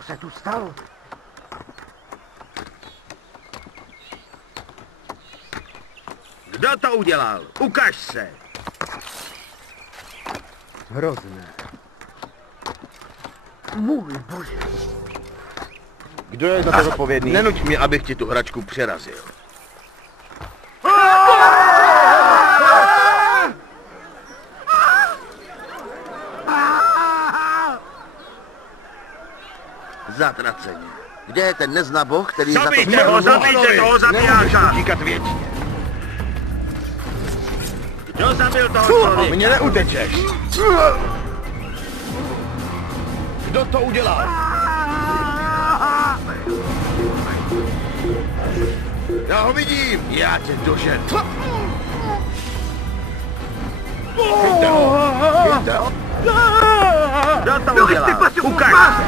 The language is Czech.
Co se tu stalo? Kdo to udělal? Ukaž se! Hrozné. Můj bože. Kdo je za to zodpovědný? Nenuť mě, abych ti tu hračku přerazil. Zatraceně. Kde je ten neznaboch, který za to... Zabijte ho, zabijte toho zabijáka! Utíkat věčně. Kdo zabil toho člověka? Mně neutečeš. Kdo to udělal? Já ho vidím! Já tě dožen. Chyťte ho! Chyťte ho! Kdo to udělal? Ukaž se!